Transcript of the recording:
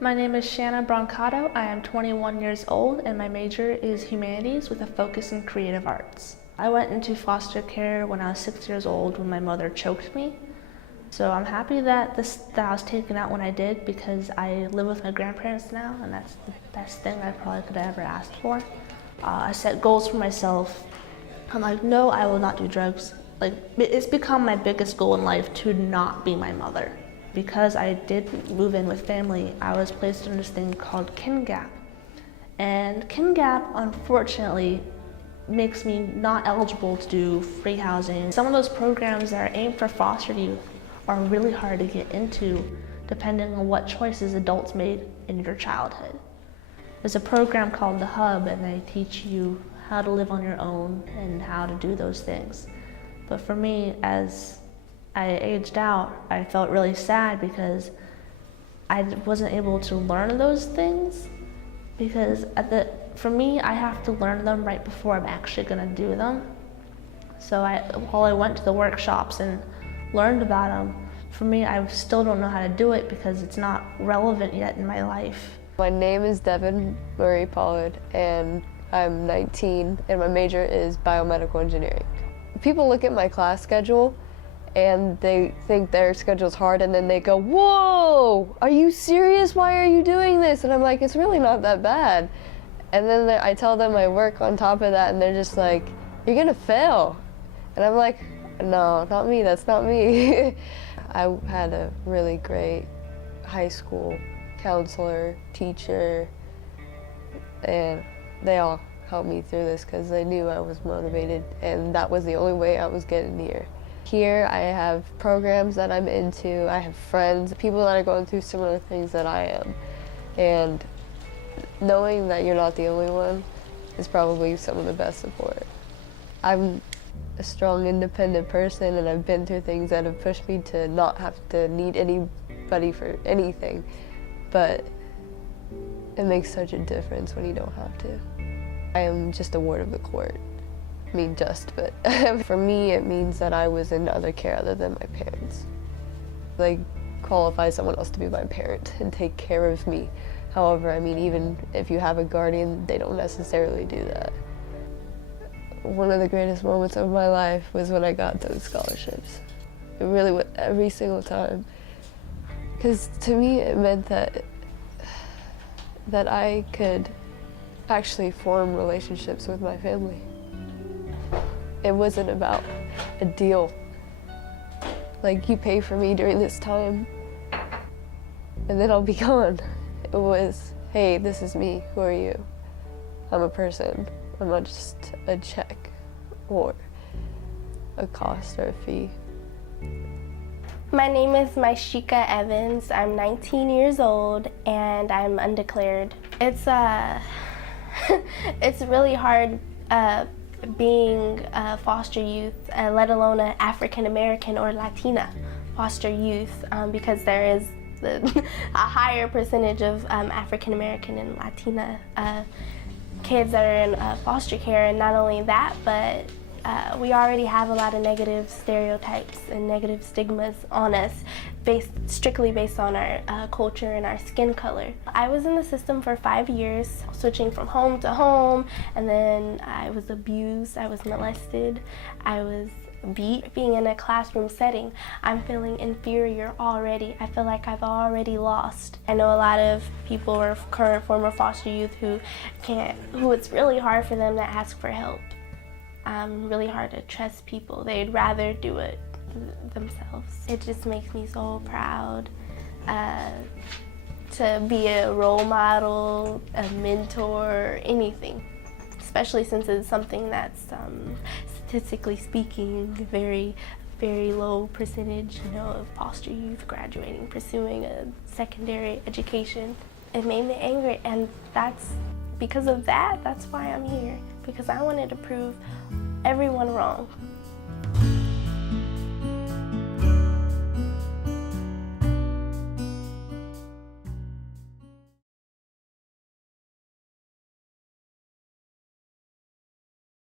My name is Shanna Brancato. I am 21 years old and my major is humanities with a focus in creative arts. I went into foster care when I was 6 years old when my mother choked me. So I'm happy that I was taken out when I did, because I live with my grandparents now, and that's the best thing I probably could have ever asked for. I set goals for myself. I'm like, no, I will not do drugs. Like, it's become my biggest goal in life to not be my mother. Because I did move in with family, I was placed in this thing called Kin Gap. And Kin Gap, unfortunately, makes me not eligible to do free housing. Some of those programs that are aimed for foster youth are really hard to get into depending on what choices adults made in your childhood. There's a program called The Hub, and they teach you how to live on your own and how to do those things. But for me, as I aged out, I felt really sad because I wasn't able to learn those things, because for me, I have to learn them right before I'm actually gonna do them. So while I went to the workshops and learned about them, for me, I still don't know how to do it because it's not relevant yet in my life. My name is Devin Murray Pollard, and I'm 19, and my major is biomedical engineering. People look at my class schedule and they think their schedule's hard, and then they go, whoa, are you serious? Why are you doing this? And I'm like, it's really not that bad. And then I tell them I work on top of that, and they're just like, you're gonna fail. And I'm like, no, not me, that's not me. I had a really great high school counselor, teacher, and they all helped me through this because they knew I was motivated, and that was the only way I was getting here. Here I have programs that I'm into, I have friends, people that are going through similar things that I am, and knowing that you're not the only one is probably some of the best support. I'm a strong, independent person, and I've been through things that have pushed me to not have to need anybody for anything, but it makes such a difference when you don't have to. I am just a ward of the court. I mean, but for me, it means that I was in other care other than my parents. They qualify someone else to be my parent and take care of me. However, I mean, even if you have a guardian, they don't necessarily do that. One of the greatest moments of my life was when I got those scholarships. It really went every single time. Because to me, it meant that I could actually form relationships with my family. It wasn't about a deal. Like, you pay for me during this time, and then I'll be gone. It was, hey, this is me, who are you? I'm a person. I'm not just a check or a cost or a fee. My name is Maishika Evans. I'm 19 years old and I'm undeclared. It's it's really hard being a foster youth, let alone an African American or Latina foster youth, because there is a higher percentage of African American and Latina kids that are in foster care. And not only that, but we already have a lot of negative stereotypes and negative stigmas on us, strictly based on our culture and our skin color. I was in the system for 5 years, switching from home to home, and then I was abused, I was molested, I was beat. Being in a classroom setting, I'm feeling inferior already. I feel like I've already lost. I know a lot of people or current former foster youth who it's really hard for them to ask for help. Really hard to trust people. They'd rather do it themselves. It just makes me so proud to be a role model, a mentor, anything. Especially since it's something that's statistically speaking very, very low percentage, of foster youth graduating, pursuing a secondary education. It made me angry, and because of that, that's why I'm here. Because I wanted to prove everyone wrong.